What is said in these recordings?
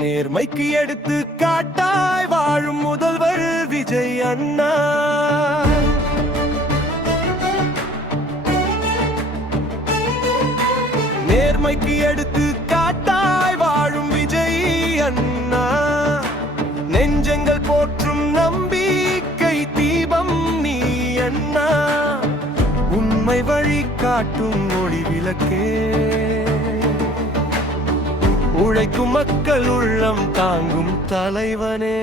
நேர்மைக்கு எடுத்து காட்டாய் வாழும் முதல்வர் விஜய் அண்ணா. நேர்மைக்கு எடுத்து காட்டாய் வாழும் விஜய் அண்ணா. நெஞ்சங்கள் போற்றும் நம்பிக்கை தீபம் நீ அண்ணா. உண்மை வழி காட்டும் ஒளி விளக்கே. உழைக்கும் மக்கள் உள்ளம் தாங்கும் தலைவனே.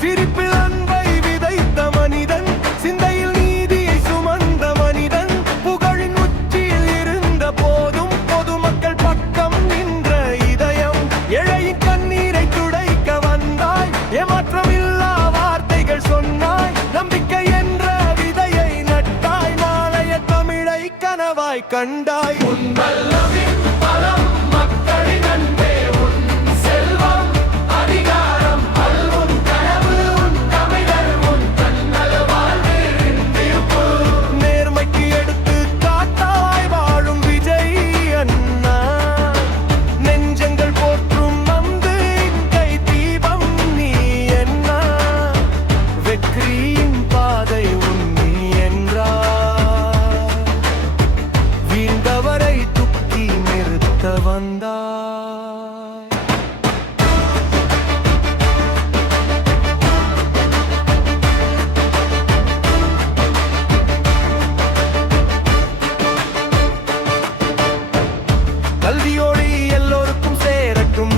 சிரிப்பில் அன்பை விதைத்த மனிதன், சிந்தையில் நீதியை சுமந்த மனிதன், புகழின் உச்சியில் இருந்த போதும் பொதுமக்கள் பக்கம் நின்ற இதயம். ஏழையின் கண்ணீரை துடைக்க வந்தாய், ஏமாற்றமில்லா வார்த்தைகள் சொன்னாய், நம்பிக்கை என்ற விதையை நட்டாய், நாளைய தமிழை கனவாய் கண்டாய். கல்வியோடு எல்லோருக்கும் சேரட்டும்,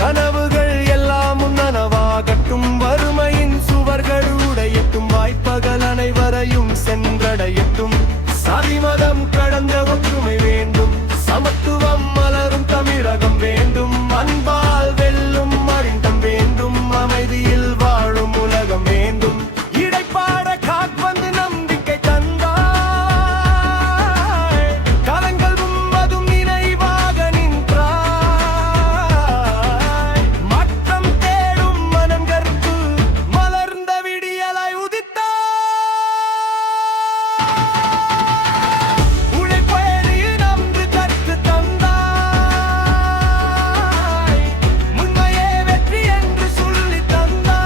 கனவுகள் எல்லாம் நனவாகட்டும், வறுமையின் சுவர்கள் உடையட்டும், வாய்ப்புகள் அனைவரையும் சென்றடையட்டும். சாதி மதம் கடந்த ஒற்றுமை வேண்டும், சமத்துவம் மலரும் தமிழகம் வேண்டும், அன்பால் வெல்லும் அறிந்தம் வேண்டும், அமைதியில் வாழும் உலகம் வேண்டும். இடைப்பாட காப்பந்து நம்பிக்கை தந்தாய், காலங்கள் மும்பதும் நினைவாக நின்றாய். மாற்றம் தேடும் மனங்கற்பு மலர்ந்த விடியலாய் உதித்தாய். உழைப்பேறியில் நம்பு கற்று தந்தாய், உண்மையே வெற்றி என்று சொல்லி தந்தாய்.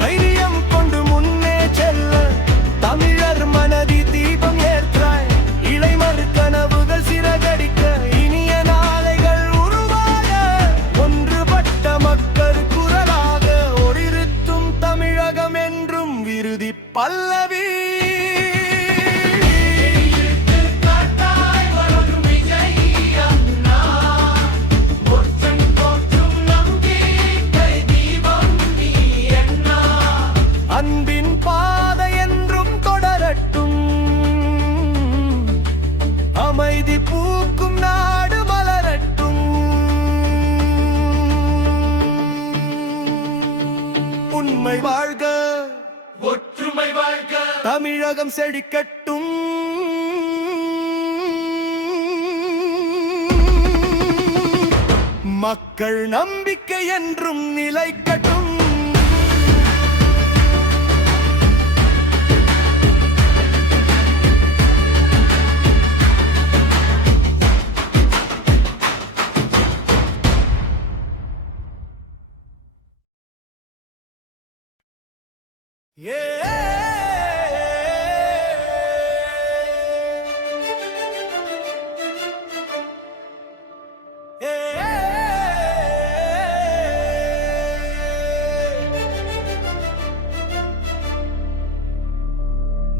தைரியம் கொண்டு முன்னே செல்ல தமிழர் மனதி தீபம் ஏற்றாய். இளைமறு கனவுகள் சிறகடிக்க இனிய நாளைகள் உருவாக, ஒன்றுபட்ட மக்கள் குரலாக ஒளிருத்தும் தமிழகம் என்றும் விருதி பல்லவி. அன்பின் பாதை என்றும் தொடரட்டும், அமைதி பூக்கும் நாடு மலரட்டும். உண்மை வாழ்க, ஒற்றுமை வாழ்க, தமிழகம் செழிக்கட்டும். மக்கள் நம்பிக்கை என்றும் நிலைக்கட்டும்.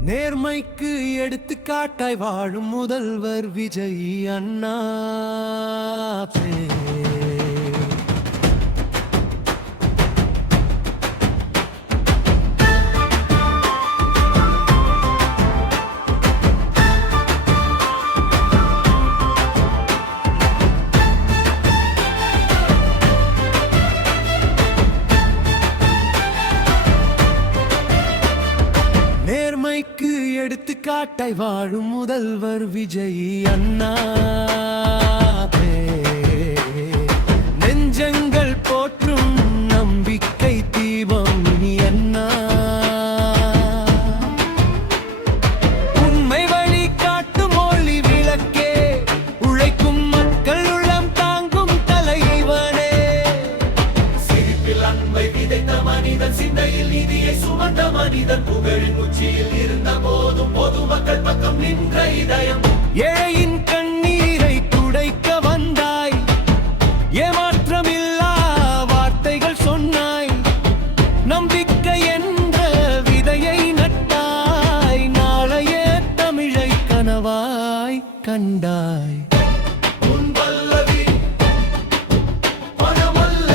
நேர்மைக்கு எடுத்துக்காட்டாய் வாழும் முதல்வர் விஜய் அண்ணா. நேர்மைக்கு எடுத்துக்காட்டாய் வாழும் முதல்வர் விஜய் அண்ணா. நெஞ்சங்கள் போற்றும் நம்பிக்கை தீபம் நீ அண்ணா. தன் சிந்தையில் நீதியை சுமந்த மனிதன் புகழின் உச்சியில் இருந்த போதும் பொதுமக்கள் பக்கம் நின்ற இதயம். ஏழையின் கண்ணீரை துடைக்க வந்தாய், ஏமாற்றமில்லா வார்த்தைகள் சொன்னாய், நம்பிக்கை என்ற விதையை நட்டாய், நாளைய தமிழை கனவாய் கண்டாய். உன் பல்லவி பணமல்ல,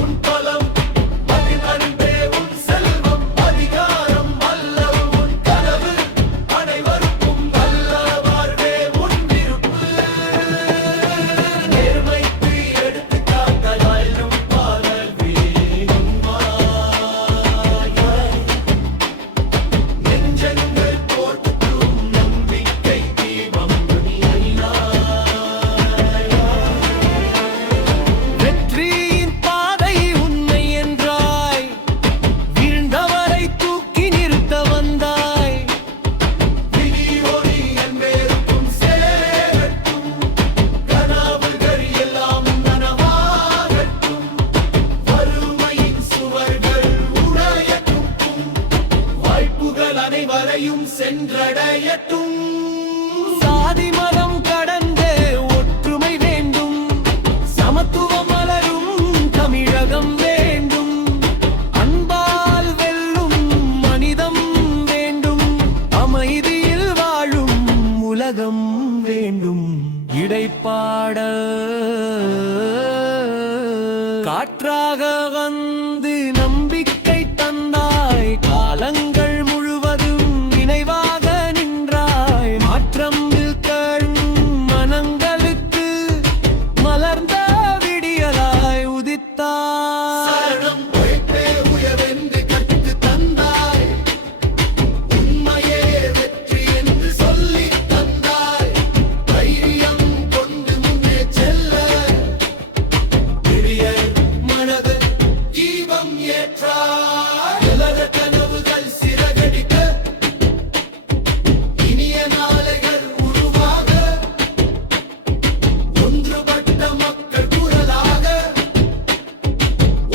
உன் பலம், அதின் அன்பே உன் செல்வம், அதிகாரம் அல்ல உன் கனவு, அனைவருக்கும் நல்ல வாழ்வே உன் விருப்பு. நேர்மைக்கு எடுத்துக்காட்டாய் வாழும் பாடல்வே உன் மாயாய். நெஞ்சங்கள் போற்றும் நம்பிக்கை தீபம் நீ அணியாய். வெற்றியின் பாதை உண்மை என்றாய், வீழ்ந்தவரை தூக்கி நிறுத்த வந்தாய். விழியொளி என்பேருக்கும் சேரட்டும், கனவுகள் எல்லாம் நனவாகட்டும், வறுமையின் சுவர்கள் உடையட்டும், வாய்ப்புகள் அனைவரையும் சென்றடையட்டும். சாதி மதம் கடந்தே ஒற்றுமை வேண்டும், சமத்துவம் மலரும் தமிழகம் வேண்டும், அன்பால் வெல்லும் மனிதம் வேண்டும், அமைதியில் வாழும் உலகம் வேண்டும். இடைப்பாட காற்றாக வந்து நம்பிக்கை தந்தாய், காலங்கள் முழுவதும் நினைவாக நின்றாய். மாற்றம் கண் மனங்களுக்கு மலர்ந்த விடியலாய் உதித்தாய். சரணம் உழைப்பே உயர்வென்று கற்று தந்தாய், உண்மையே வெற்றி என்று சொல்லி தந்தாய். தைரியம் கொண்டு முன்னே செல்ல பெரிய மனது தீபம் ஏற்றாய். உலக கனவுகள் சிறகடிக்க, இனிய நாளைகள் உருவாக, ஒன்றுபட்ட மக்கள் குரலாக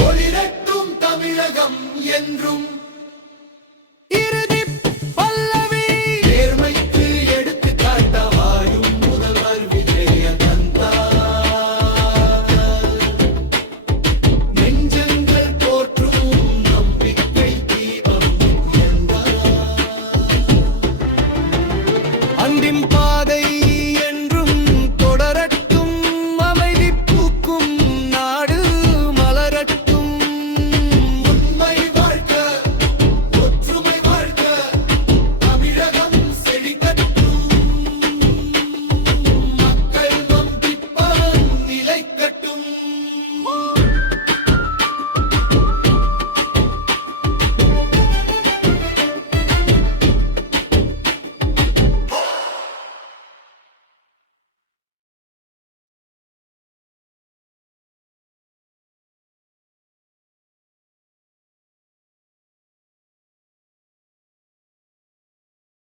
ஒளிரட்டும் தமிழகம் என்றும்.